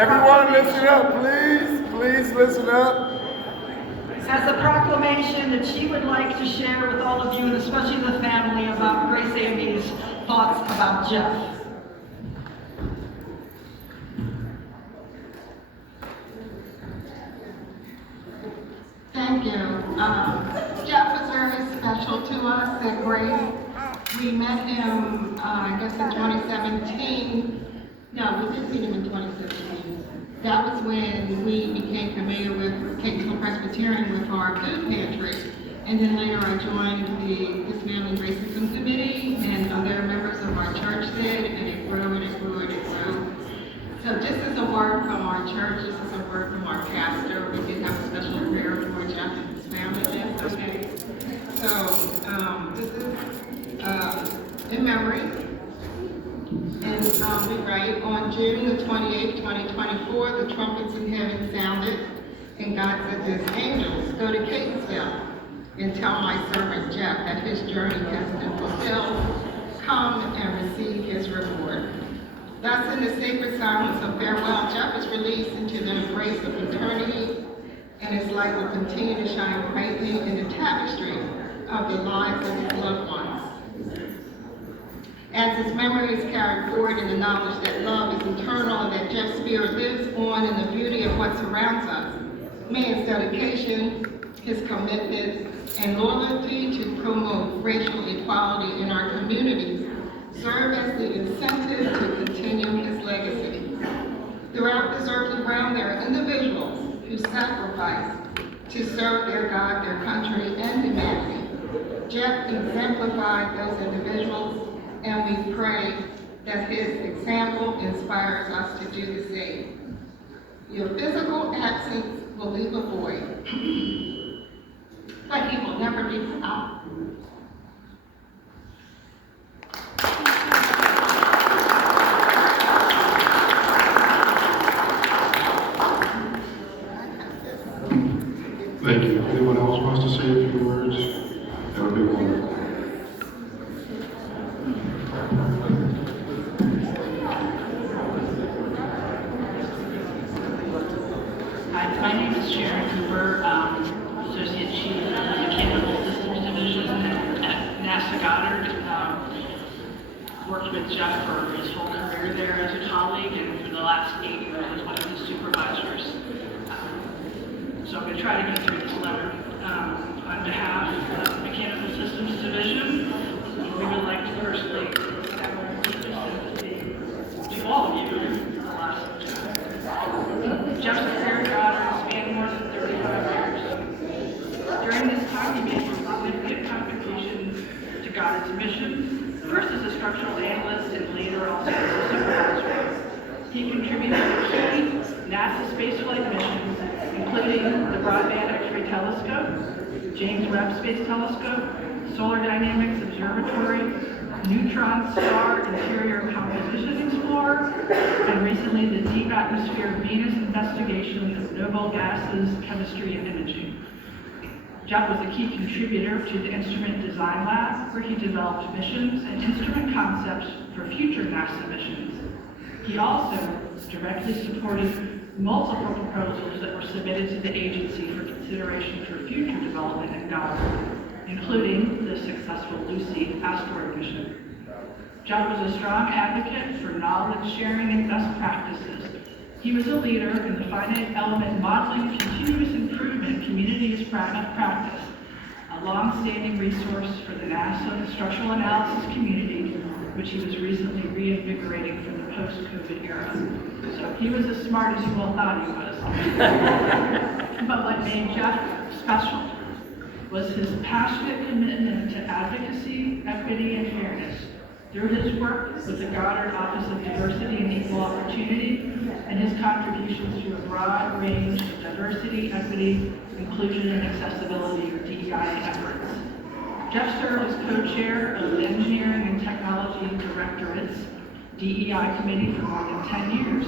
Everyone listen up, please. Please listen up. Has a proclamation that she would like to share with all of you, and especially the family, about Grace Amy's thoughts about Jeff. Thank you. Jeff was very special to us at Grace. We met him, I guess in 2017. No, we didn't meet him in 2017. That was when we became familiar with Catonsville Presbyterian with our food pantry. And then later I joined this Family Racism Committee, and other members of our church did, and it grew and it grew and it grew. So just as a word from our church, this is a word from our pastor. We did have a special prayer for Jeff and his family yesterday. So this is in memory. And we write, on June the 28th, 2024, the trumpets in heaven sounded, and God said to his angels, go to Catonsville and tell my servant Jeff that his journey has been fulfilled. Come and receive his reward. Thus, in the sacred silence of farewell, Jeff is released into the embrace of eternity, and his light will continue to shine brightly in the tapestry of the lives of his loved ones. As his memory is carried forward in the knowledge that love is eternal and that Jeff's spirit lives on in the beauty of what surrounds us, may his dedication, his commitment, and loyalty to promote racial equality in our communities serve as the incentive to continue his legacy. Throughout this earthly realm, there are individuals who sacrifice to serve their God, their country, and humanity. Jeff exemplified those individuals, and we pray that his example inspires us to do the same. Your physical absence will leave a void, but he will never be forgotten. Thank you. If anyone else wants to say a few words, that would be wonderful. Hi, my name is Sharon Cooper, Associate Chief of the Mechanical Systems Division at NASA Goddard. Worked with Jeff for his whole career there as a colleague, and for the last 8 years as one of his supervisors. So I'm going to try to get through this letter. On behalf of the Mechanical Systems Division, we would like to personally extend our deepest sympathy to all of you in the last Jeff's career at Goddard spanned more than 35 years. During this time, he made significant contributions to Goddard's mission, first as a structural analyst and later also as a supervisor. He contributed to key NASA spaceflight missions, including the Broadband X-ray Telescope, James Webb Space Telescope, Solar Dynamics Observatory, Neutron Star Interior Composition Explorer, and recently the Deep Atmosphere Venus Investigation of Noble Gases, Chemistry, and Imaging. Jeff was a key contributor to the Instrument Design Lab, where he developed missions and instrument concepts for future NASA missions. He also directly supported multiple proposals that were submitted to the agency for consideration for future development in Goddard, including the successful Lucy asteroid mission. Jeff was a strong advocate for knowledge sharing and best practices. He was a leader in the finite element modeling continuous improvement community's practice, a long-standing resource for the NASA structural analysis community, which he was recently reinvigorating for the post-COVID era. So he was as smart as you all thought he was. But what made Jeff special was his passionate commitment to advocacy, equity, and fairness. Through his work with the Goddard Office of Diversity and Equal Opportunity and his contributions to a broad range of diversity, equity, inclusion, and accessibility, or DEI efforts. Jeff served as co-chair of the Engineering and Technology Directorate's DEI committee for more than 10 years.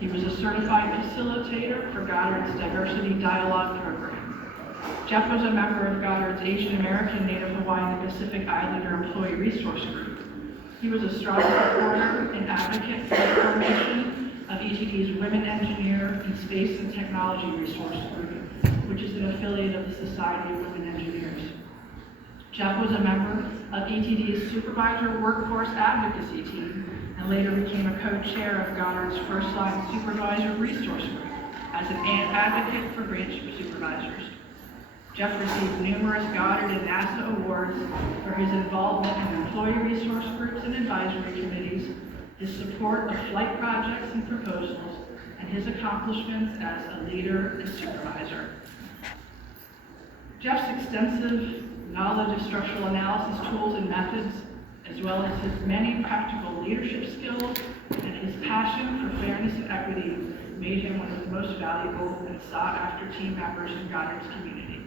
He was a certified facilitator for Goddard's Diversity Dialogue program. Jeff was a member of Goddard's Asian American, Native Hawaiian, and Pacific Islander Employee Resource Group. He was a strong supporter and advocate for the formation of each ETD's Women Engineer in Space and Technology Resource Group, which is an affiliate of the Society of Women Engineers. Jeff was a member of ETD's Supervisor Workforce Advocacy Team and later became a co-chair of Goddard's First Line Supervisor Resource Group as an advocate for branch supervisors. Jeff received numerous Goddard and NASA awards for his involvement in employee resource groups and advisory committees, his support of flight projects and proposals, and his accomplishments as a leader and supervisor. Jeff's extensive knowledge of structural analysis tools and methods, as well as his many practical leadership skills and his passion for fairness and equity, made him one of the most valuable and sought-after team members in Goddard's community.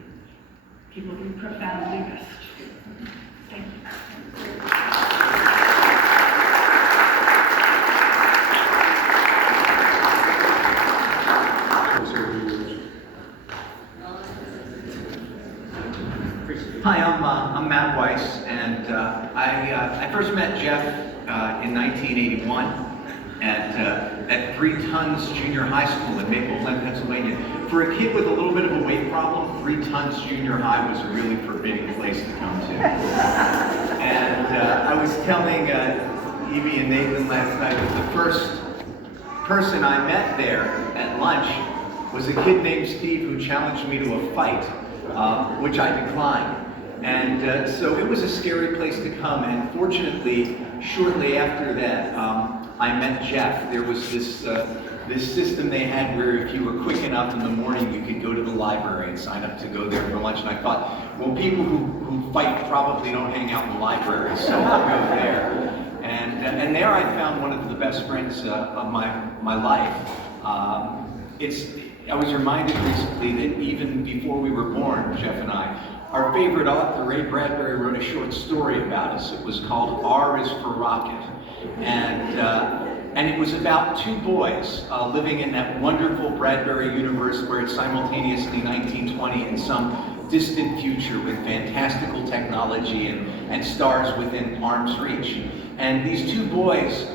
He will be profoundly missed. Thank you. Hi, I'm Matt Weiss, and I first met Jeff in 1981 at 3 Tons Junior High School in Maple Glen, Pennsylvania. For a kid with a little bit of a weight problem, 3 Tons Junior High was a really forbidding place to come to. And I was telling Evie and Nathan last night that the first person I met there at lunch was a kid named Steve who challenged me to a fight, which I declined. And so it was a scary place to come, and fortunately, shortly after that, I met Jeff. There was this system they had where if you were quick enough in the morning, you could go to the library and sign up to go there for lunch. And I thought, well, people who fight probably don't hang out in the library, so I'll go there. And there I found one of the best friends of my life. I was reminded recently that even before we were born, Jeff and I, our favorite author, Ray Bradbury, wrote a short story about us. It was called R is for Rocket. And it was about 2 boys living in that wonderful Bradbury universe where it's simultaneously 1920 and some distant future with fantastical technology and stars within arm's reach. And these 2 boys,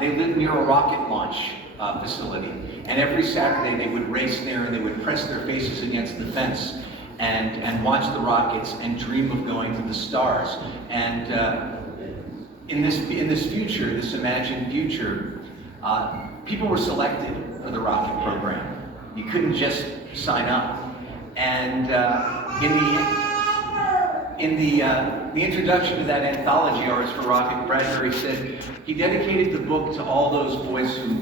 they lived near a rocket launch facility. And every Saturday they would race there and they would press their faces against the fence and watch the rockets and dream of going to the stars. And in this future, this imagined future, people were selected for the rocket program. You couldn't just sign up. And in the introduction to that anthology, R is for Rocket, Bradbury said he dedicated the book to all those boys who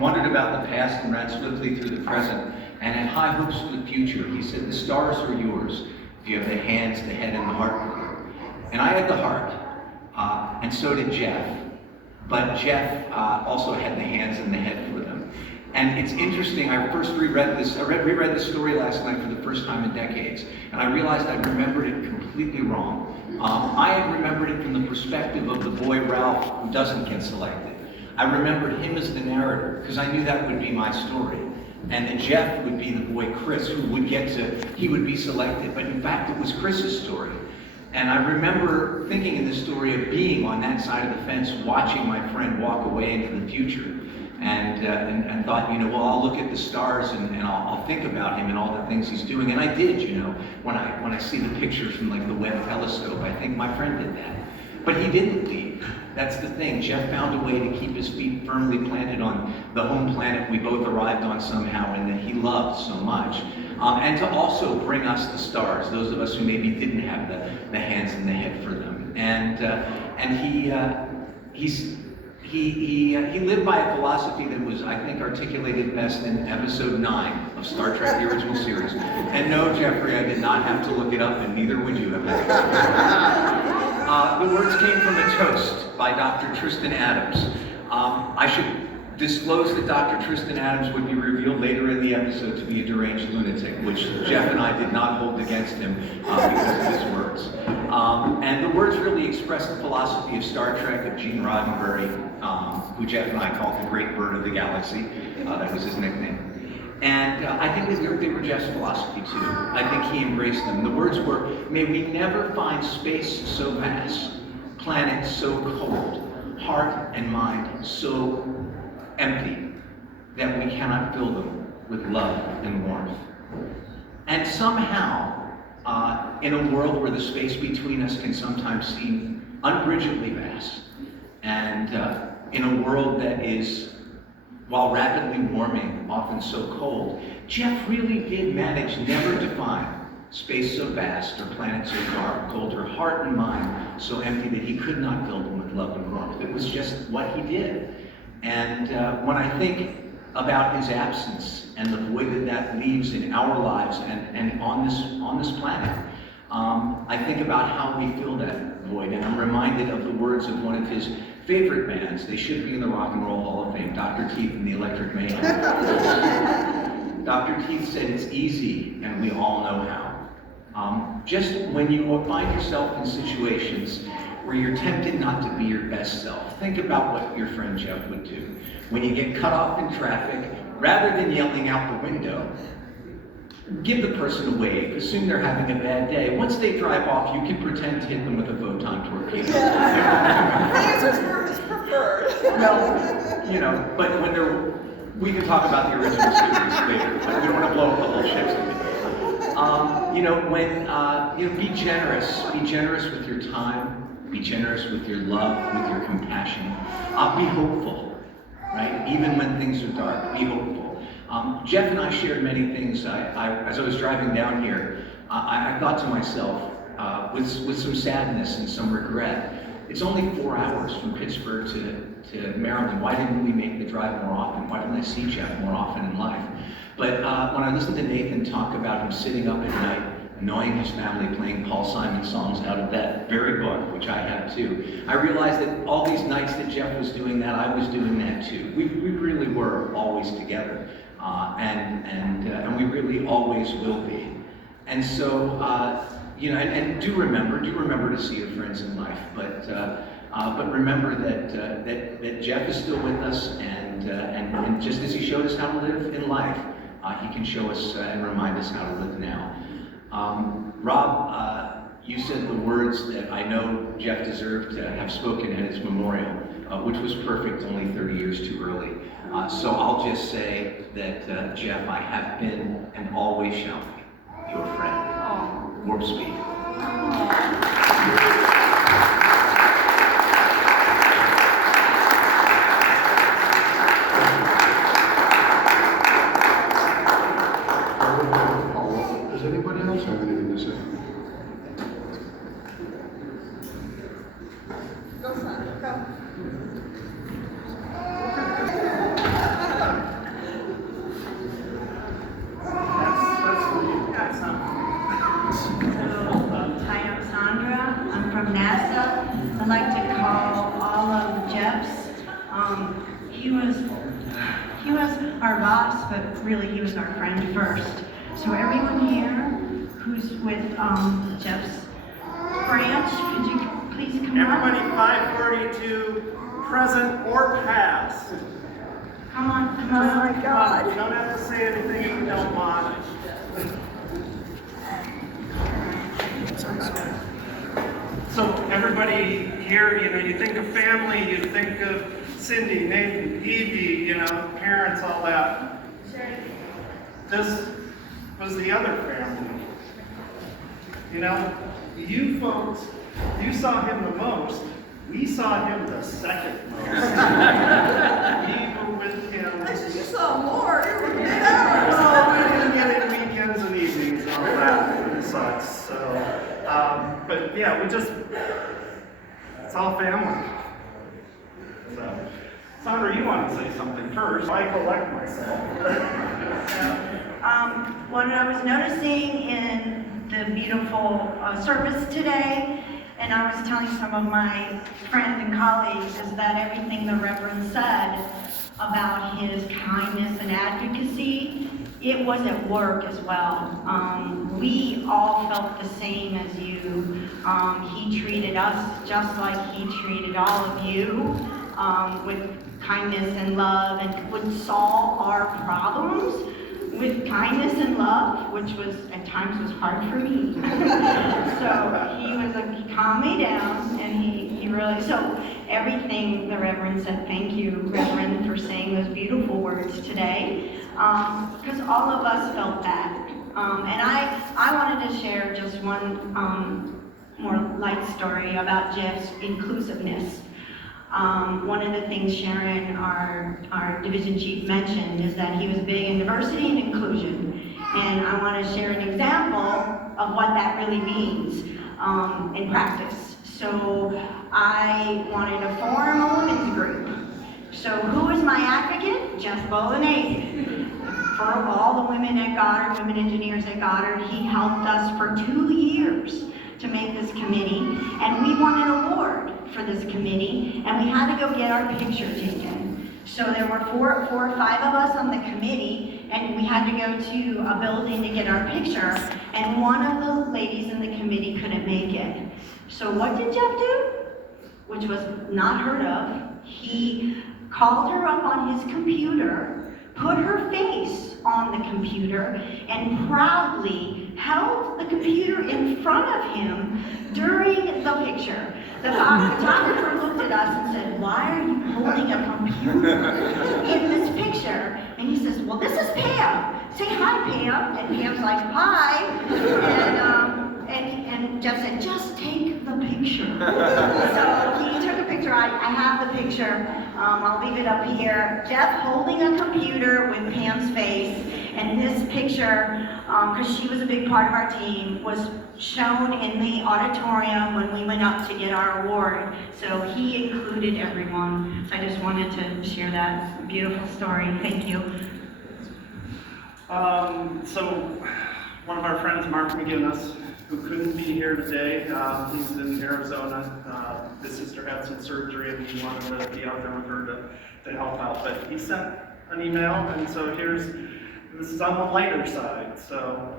wondered about the past and ran swiftly through the present, and had high hopes for the future. He said, the stars are yours if you have the hands, the head, and the heart for them. And I had the heart, and so did Jeff. But Jeff also had the hands and the head for them. And it's interesting, I first reread this story last night for the first time in decades, and I realized I'd remembered it completely wrong. I had remembered it from the perspective of the boy Ralph who doesn't get selected. I remembered him as the narrator, because I knew that would be my story. And that Jeff would be the boy Chris who would he would be selected, but in fact it was Chris's story. And I remember thinking in the story of being on that side of the fence, watching my friend walk away into the future, and thought, well, I'll look at the stars and I'll think about him and all the things he's doing. And I did, when I see the pictures from like the Webb telescope, I think my friend did that. But he didn't leave. That's the thing. Jeff found a way to keep his feet firmly planted on the home planet we both arrived on somehow and that he loved so much. And to also bring us the stars, those of us who maybe didn't have the hands and the head for them. And he lived by a philosophy that was, I think, articulated best in episode 9 of Star Trek, the original series. And no, Jeffrey, I did not have to look it up, and neither would you have. The words came from a toast by Dr. Tristan Adams. I should disclosed that Dr. Tristan Adams would be revealed later in the episode to be a deranged lunatic, which Jeff and I did not hold against him because of his words. And the words really express the philosophy of Star Trek, of Gene Roddenberry, who Jeff and I called the Great Bird of the Galaxy. That was his nickname. And I think that they were Jeff's philosophy too. I think he embraced them. The words were, may we never find space so vast, planet so cold, heart and mind so empty, that we cannot fill them with love and warmth. And somehow, in a world where the space between us can sometimes seem unbridgeably vast, and in a world that is, while rapidly warming, often so cold, Jeff really did manage never to find space so vast or planet so dark, cold, or heart and mind so empty that he could not fill them with love and warmth. It was just what he did. And when I think about his absence and the void that that leaves in our lives and on this planet, I think about how we fill that void, and I'm reminded of the words of one of his favorite bands. They should be in the Rock and Roll Hall of Fame, Dr. Teeth and the Electric Mayhem. Dr. Teeth said, "It's easy, and we all know how." Just when you find yourself in situations where you're tempted not to be your best self, think about what your friend Jeff would do. When you get cut off in traffic, rather than yelling out the window, give the person a wave, assume they're having a bad day. Once they drive off, you can pretend to hit them with a photon torpedo. Lasers were his preferred. No, but when we can talk about the original series later, but we don't want to blow up the whole ship. Be generous with your time, be generous with your love, with your compassion. Be hopeful, right? Even when things are dark, be hopeful. Jeff and I shared many things. As I was driving down here, I thought to myself, with some sadness and some regret, it's only 4 hours from Pittsburgh to Maryland. Why didn't we make the drive more often? Why didn't I see Jeff more often in life? But when I listened to Nathan talk about him sitting up at night, annoying his family, playing Paul Simon songs out of that very book, which I have too, I realized that all these nights that Jeff was doing that, I was doing that too. We really were always together, and we really always will be. And so, and do remember to see your friends in life, but remember that Jeff is still with us, and just as he showed us how to live in life, he can show us and remind us how to live now. Rob, you said the words that I know Jeff deserved to have spoken at his memorial, which was perfect, only 30 years too early. So I'll just say that, Jeff, I have been and always shall be your friend. Warp speed. Does anybody else have anything to say? Go, son, go. Hi, I'm Sandra. I'm from NASA. I'd like to call all of Jeff's. He was our boss, but really he was our friend first. So everyone here who's with Jeff's branch, could you please come Everybody on? 542, present or past. Come on, come Oh on. my God. You don't have to say anything if you don't want. So everybody here, you think of family, you think of Cindy, Nathan, Evie, parents, all that. This was the other family. You folks, you saw him the most. We saw him the second most. We were with him. Actually, you saw more. You were 8 hours. Oh, we didn't get it weekends and evenings and all that. It sucks. So, but yeah, it's all family. So, Sandra, you want to say something first? I collect myself. What I was noticing in the beautiful service today, and I was telling some of my friends and colleagues, is that everything the Reverend said about his kindness and advocacy, it was at work as well. We all felt the same as you. He treated us just like he treated all of you, with kindness and love, and would solve our problems with kindness and love, which was at times was hard for me. So he calmed me down, and he really, so everything the Reverend said. Thank you, Reverend, for saying those beautiful words today, because all of us felt that. And I wanted to share just one more light story about Jeff's inclusiveness. One of the things Sharon, our division chief, mentioned is that he was big in diversity and inclusion. And I want to share an example of what that really means in practice. So I wanted to form a women's group. So who is my advocate? Jeff Bolognese. For all the women at Goddard, women engineers at Goddard, he helped us for 2 years to make this committee, and we won an award for this committee, and we had to go get our picture taken. So there were four or five of us on the committee, and we had to go to a building to get our picture, and one of the ladies in the committee couldn't make it. So what did Jeff do? Which was not heard of. He called her up on his computer, put her face on the computer, and proudly held the computer in front of him during the picture. The photographer looked at us and said, "Why are you holding a computer in this picture?" And he says, "Well, this is Pam. Say hi, Pam." And Pam's like, "Hi." And Jeff said, "Just take the picture." So he took a picture. I have the picture. I'll leave it up here. Jeff holding a computer with Pam's face. And this picture, because she was a big part of our team, was shown in the auditorium when we went up to get our award. So he included everyone. So I just wanted to share that beautiful story. Thank you. So one of our friends, Mark McGinnis, who couldn't be here today, he's in Arizona. His sister had some surgery and he wanted to be out there with her to help out. But he sent an email, and so this is on the lighter side. So,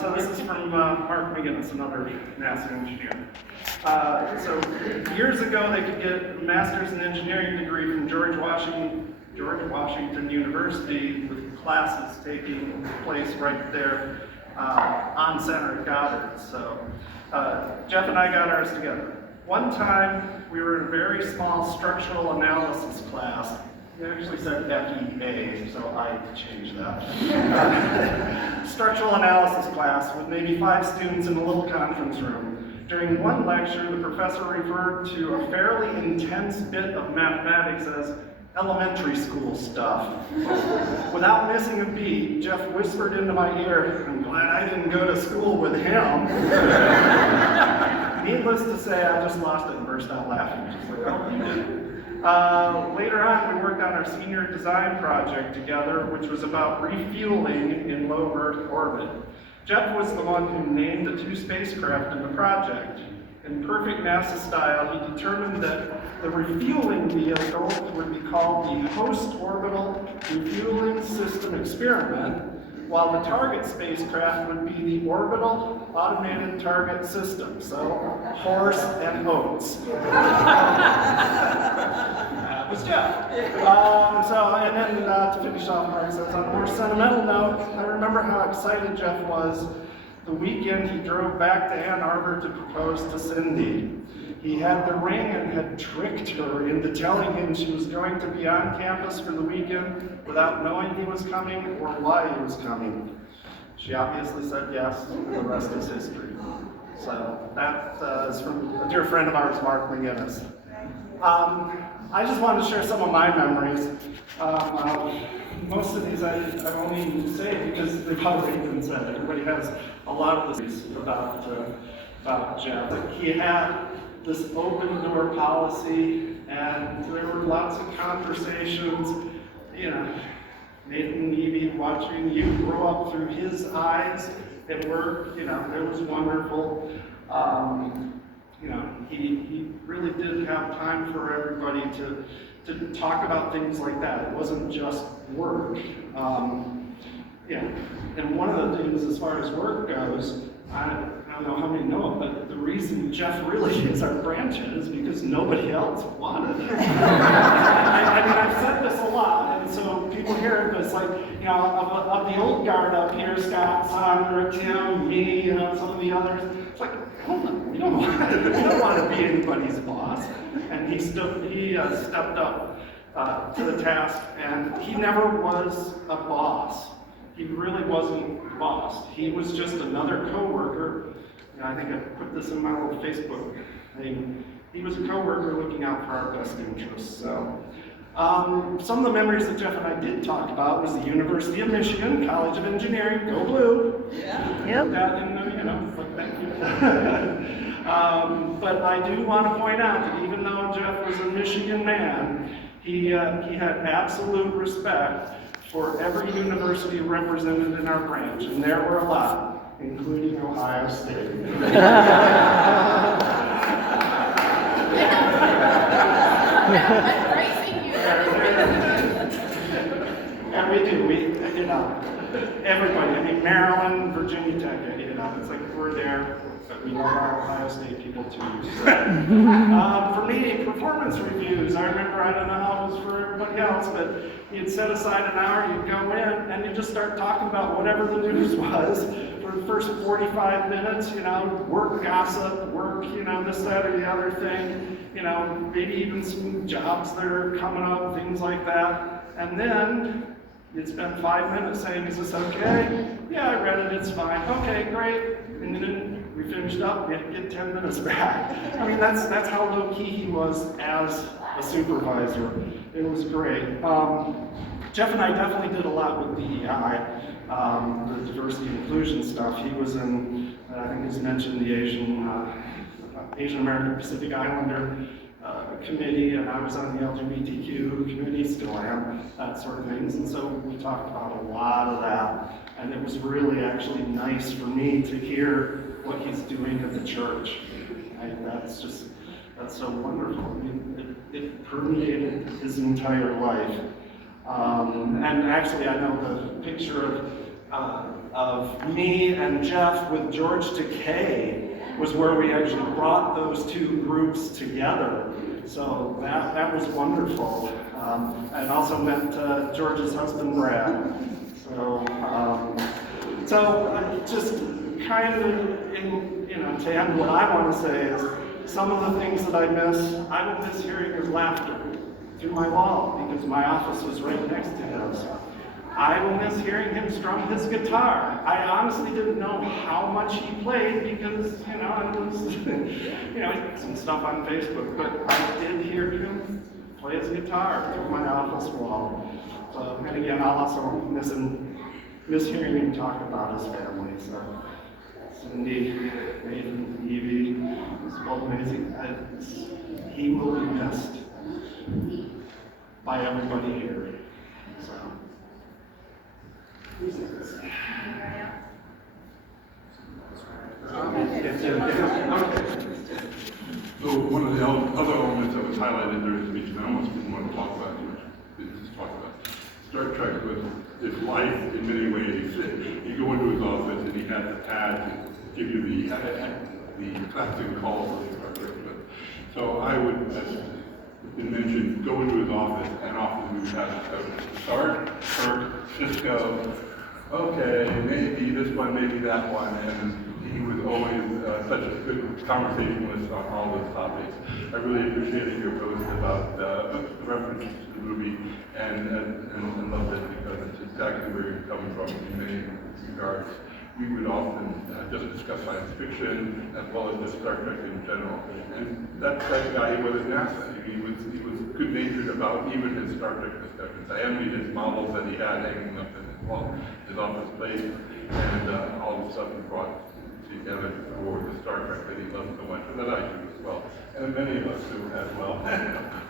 so this is from Mark McGinnis, another NASA engineer. So years ago, they could get a master's in engineering degree from George Washington University with classes taking place right there on center at Goddard. So Jeff and I got ours together. One time, we were in a very small structural analysis class. It actually said FEA, so I changed that. Structural analysis class with maybe 5 students in a little conference room. During one lecture, the professor referred to a fairly intense bit of mathematics as elementary school stuff. Without missing a beat, Jeff whispered into my ear, "I'm glad I didn't go to school with him." Needless to say, I just lost it and burst out laughing. Just like, "Oh, you did." Later on, we worked on our senior design project together, which was about refueling in low Earth orbit. Jeff was the one who named the 2 spacecraft in the project. In perfect NASA style, he determined that the refueling vehicle would be called the Host Orbital Refueling System Experiment, while the target spacecraft would be the Orbital Automated Target System, so horse and oats. That was Jeff. And then to finish off, Mark says, on a more sentimental note, I remember how excited Jeff was the weekend he drove back to Ann Arbor to propose to Cindy. He had the ring and had tricked her into telling him she was going to be on campus for the weekend without knowing he was coming or why he was coming. She obviously said yes, and the rest is history. So that is from a dear friend of ours, Mark McGinnis. I just wanted to share some of my memories. Most of these I won't even say because they've already been said. Everybody has a lot of these about Jeff. He had this open door policy, and there were lots of conversations. You know, Nathan Evie watching you grow up through his eyes at work. You know, it was wonderful. You know, he really did have time for everybody to talk about things like that. It wasn't just work. Yeah, and one of the things as far as work goes, I don't know how many know it, but the reason Jeff really is our branch head is because nobody else wanted it. I mean, I've said this a lot, and so people hear it, but it's like, you know, of the old guard up here, Scott, Sandra, Tim, me, you know, some of the others, it's like, hold on, we don't want to be anybody's boss. And he stepped up to the task, and he never was a boss. He really wasn't a boss. He was just another coworker. And I think I put this in my little Facebook thing. He was a coworker looking out for our best interests. So, some of the memories that Jeff and I did talk about was the University of Michigan, College of Engineering, go blue. Yeah. Yep. That, but thank you. But I do want to point out that even though Jeff was a Michigan man, he had absolute respect for every university represented in our branch, and there were a lot, including Ohio State. And we do, everybody, I mean, Maryland, Virginia Tech, it's like we're there, but we love our Ohio State people too. So. For me, performance reviews, I remember, I don't know how it was for everybody else, but you'd set aside an hour, you'd go in, and you'd just start talking about whatever the news was for the first 45 minutes, work gossip, work, this, that, or the other thing, maybe even some jobs that are coming up, things like that. And then you'd spend 5 minutes saying, is this okay? Yeah, I read it, it's fine. Okay, great. And then we finished up, we had to get 10 minutes back. I mean, that's how low-key he was as a supervisor. It was great. Jeff and I definitely did a lot with DEI, the diversity and inclusion stuff. He was in, I think he's mentioned the Asian American Pacific Islander committee, and I was on the LGBTQ committee, still am, that sort of things. And so we talked about a lot of that. And it was really actually nice for me to hear what he's doing at the church. That's so wonderful. I mean, it permeated his entire life. And actually, I know the picture of me and Jeff with George Takei was where we actually brought those two groups together. So that was wonderful. And also met George's husband, Brad. So just kind of, to end, what I want to say is some of the things that I would miss hearing his laughter through my wall because my office was right next to his. I will miss hearing him strum his guitar. I honestly didn't know how much he played because, it was, some stuff on Facebook, but I did hear him play his guitar through my office wall. So, and again, I'll also miss hearing him talk about his family. So, Cindy, Nathan, Evie, Jeff Bolognese, he will be missed by everybody here. So. So one of the other elements that was highlighted during the speech, and I almost didn't want to talk about it, didn't just talk about it. Star Trek was his life in many ways. You go into his office and he had the pad to give you the classic call of Star Trek. So I would, as has been mentioned, go into his office and often we would have Sarge, Kirk, Cisco, okay, maybe this one, maybe that one, and he was always such a good conversationalist on all those topics. I really appreciated your post about the references to the movie and loved it because it's exactly where you're coming from in many regards. We would often just discuss science fiction as well as just Star Trek in general. And that's that guy he was at NASA. He was good-natured about even his Star Trek discussions. I envied his models that he had hanging up in his office place and all the stuff he brought together for the Star Trek that he loved so much, and that I do as well. And many of us do as well.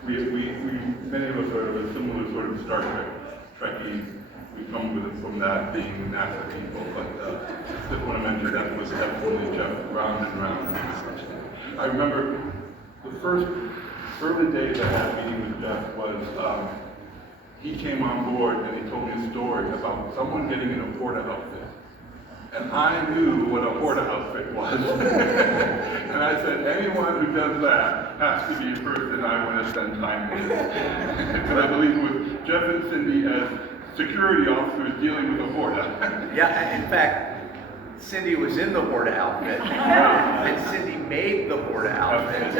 Many of us are of a similar sort of Star Trek Trekkies. We come with it from that being NASA people, but just want to mention that was definitely Jeff round and round. I remember the first early days I had meeting with Jeff was he came on board and he told me a story about someone getting in a Porta outfit. And I knew what a Porta outfit was. And I said, anyone who does that has to be a person I want to spend time with. Because I believe with Jeff and Cindy as security officers dealing with a Porta. Yeah, in fact, Cindy was in the Porta outfit. And Cindy made the Porta outfit.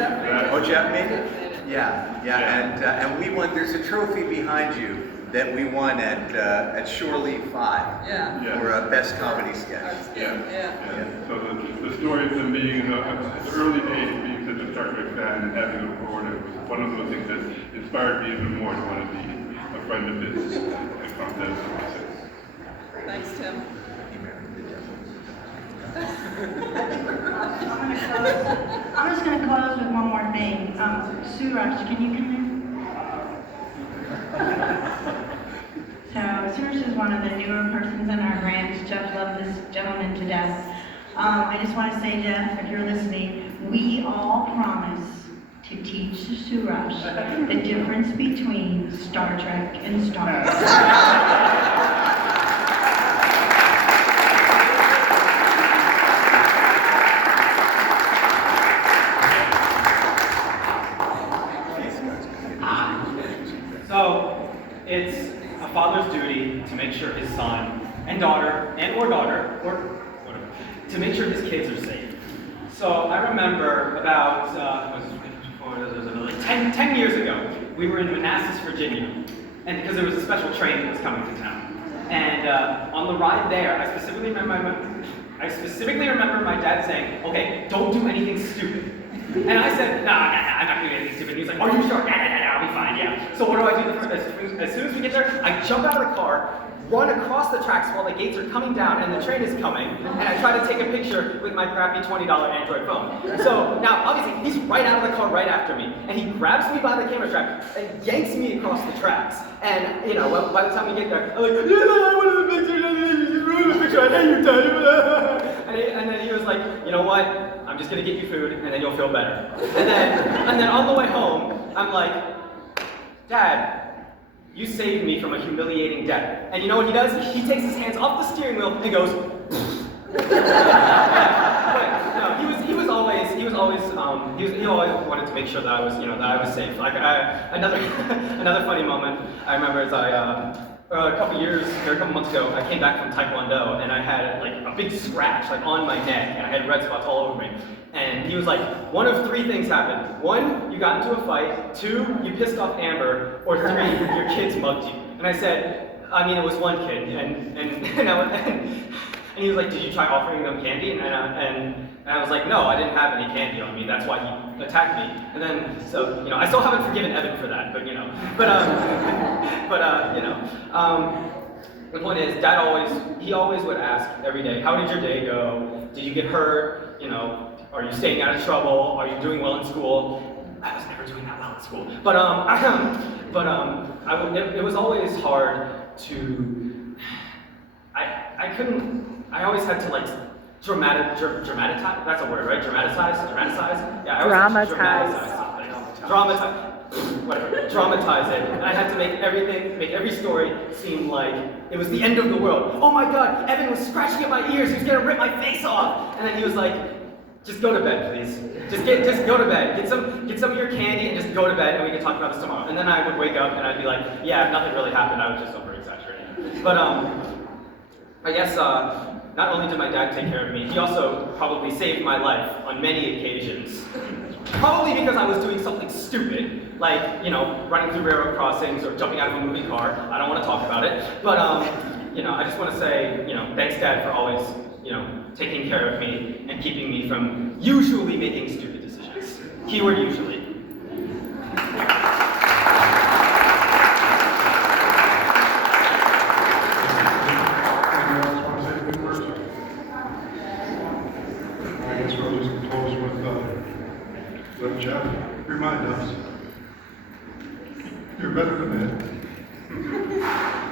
Oh, Jeff made it? And we won, there's a trophy behind you that we won at Shore Leave 5. Yeah. For Best Comedy Sketch. That's good, yeah. So the story of him being, at the early days, being such a Star Trek fan and having a reporter was one of those things that inspired me even more to want to be a friend of his at Contest. Thanks, Tim. I'm just gonna close with one more thing. Suraj, can you come in? So Suraj is one of the newer persons in our branch. Jeff loved this gentleman to death. I just want to say, Jeff, if you're listening, we all promise to teach Suraj the difference between Star Trek and Star Wars. So, it's a father's duty to make sure his son or daughter, or whatever, to make sure his kids are safe. So I remember about, like 10 years ago, we were in Manassas, Virginia, and because there was a special train that was coming to town. And on the ride there, I specifically remember my dad saying, okay, don't do anything stupid. And I said, nah, I'm not doing anything stupid. And he was like, are you sure? Nah, I'll be fine, yeah. So what do? As soon as we get there, I jump out of the car, run across the tracks while the gates are coming down and the train is coming, and I try to take a picture with my crappy $20 Android phone. So now, obviously, he's right out of the car right after me, and he grabs me by the camera strap and yanks me across the tracks. And, you know, by the time we get there, I'm like, yeah, I wanted the picture, I hate you, Dad. And then he was like, you know what? I'm just gonna get you food, and then you'll feel better. And then on the way home, I'm like, Dad, you saved me from a humiliating death. And you know what he does? He takes his hands off the steering wheel and goes, he always wanted to make sure that I was, that I was safe. Like another funny moment I remember is a couple months ago, I came back from Taekwondo and I had like a big scratch like on my neck and I had red spots all over me. And he was like, one of three things happened. One, you got into a fight. Two, you pissed off Amber. Or three, your kids mugged you. And I said, I mean, it was one kid. And he was like, did you try offering them candy? And I was like, no, I didn't have any candy on me. That's why he attacked me. And then, so, I still haven't forgiven Evan for that, but, the point is, Dad always would ask every day, how did your day go? Did you get hurt? Are you staying out of trouble? Are you doing well in school? I was never doing that well in school. It was always hard to, I always had to like dramatize, that's a word, right? Dramatize? Yeah, I always had to dramatize it. And I had to make every story seem like it was the end of the world. Oh my God, Evan was scratching at my ears, he was gonna rip my face off. And then he was like, just go to bed, please. Just go to bed. Get some of your candy and just go to bed and we can talk about this tomorrow. And then I would wake up and I'd be like, yeah, nothing really happened, I was just over exaggerating. But I guess not only did my dad take care of me, he also probably saved my life on many occasions. Probably because I was doing something stupid, like, running through railroad crossings or jumping out of a moving car. I don't want to talk about it. But, I just want to say, thanks, Dad, for always, taking care of me and keeping me from usually making stupid decisions. Keyword usually. Let Jeff remind us, you're better than that.